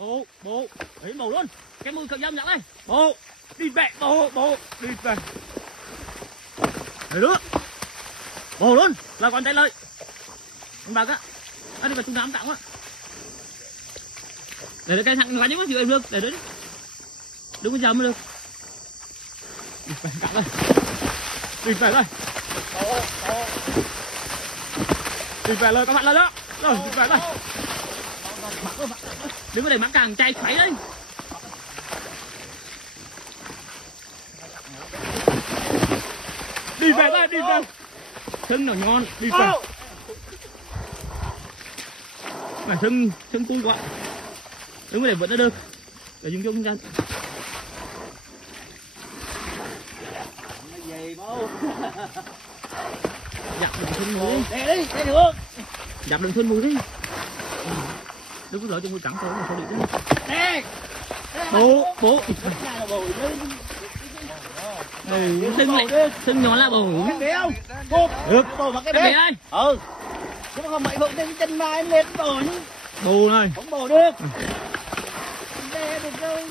Bộ đến bầu luôn, cái mùi cực dâm dẫn đây. Bộ đi về, bộ đi về. Để nữa bầu luôn là còn tay lợi anh bạc á, anh đi vào trung tâm tặng á, để cái thằng ngoài những cái chuyện được để đến đúng cái giờ mới được. Đi về cạn đây, đi về đây, đi về lời các bạn lên đó, rồi đi về đây, đừng có để mắc càng chay khuấy đấy. Đi về đây, đi về. Sưng nó ngon, đi về. Mà sưng cu quá. Đừng có để vẫn nó được. Để dùng chung ra. Dập đừng sưng mùi đi. Đây đi, đây được. Dập đừng sưng mùi đi. Đừng có lỡ cho mùi trắng thôi mà sao đi. Đây. Bố. Sưng nhỏ là bầu. Biết không? Được. Bầu mặc cái Cái bếp. bể ơi. Ừ. Chứ không mày phụng trên chân mai lên bầu chứ. Bù này. Không bầu được. Đây được rồi.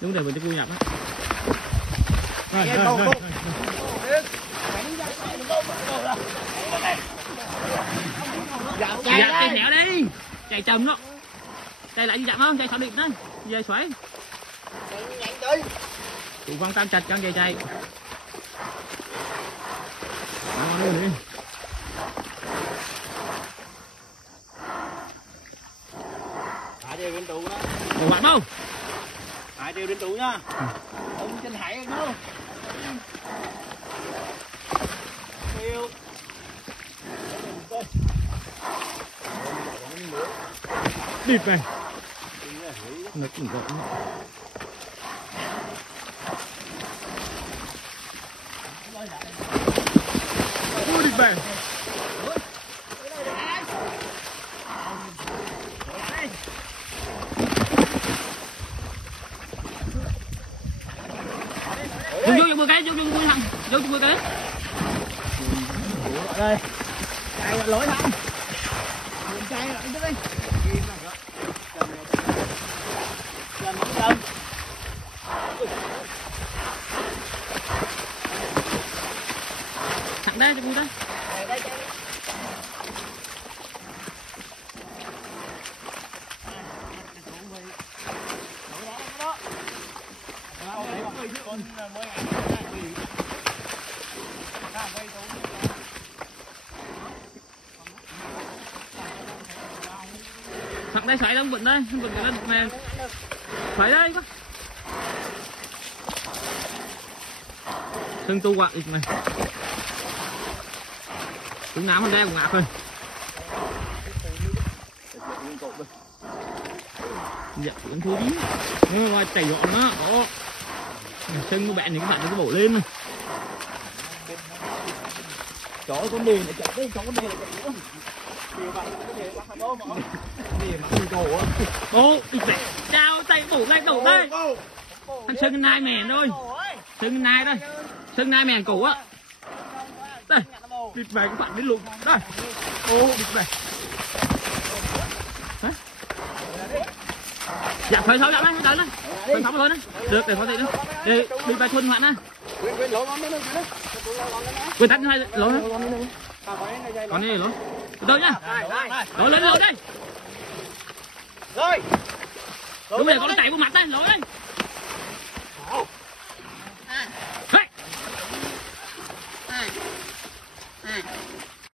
Đúng để mình cho vui nhập á. Dạ chạy thẻo đi. Chạy chầm đó. Chạy lại đi chậm không? Chạy sáu điểm đấy. Về xoáy. Chủ quan tam chặt căng chạy. Ngon luôn đi. Hai điều đến trụ đó. Còn bạn không? Hai điều đến trụ nha. Ông trên hải không? Điều. Địt này. Nó cũng gọn. Ui địt này. Vô bữa cái, vô thằng, vô bữa cái. Đây. Chạy lỗi thằng. Chạy lại trước đi. Thẳng đây cho vui đây. Thằng đây xoáy đông vịnh đây, vịnh lên nè. Xoáy đây quá. Sưng tu quạ ít này. Chúng nám mình đeo cũng ngạc thôi. Dạ cũng thú đi. Nó rồi chảy gọn đó. Đó. Sưng của bạn thì các bạn cứ bổ lên này. Chó con đề này chạy đấy, chó con đề này chạy nữa. Bố, đi về. Chào tay bổ đây đổ đây. Thằng sưng nai mèn thôi. Sưng nai đây. Sưng nai mèn cổ á. Đây. Địt về các bạn đến luôn. Đây. Ô, địt về. Đấy. Dạ phải sao dặm đấy, tới đây. Phải xong thôi đấy. Được, để có gì nữa. Đi về thôn hoạn á. Quyền tắt hai lỗ nữa. Còn đi lỗ. Từ từ nhá. Lỗ lên lỗ đây. Rồi. Đúng rồi, có nó chảy vào mặt đây, lỗ đây.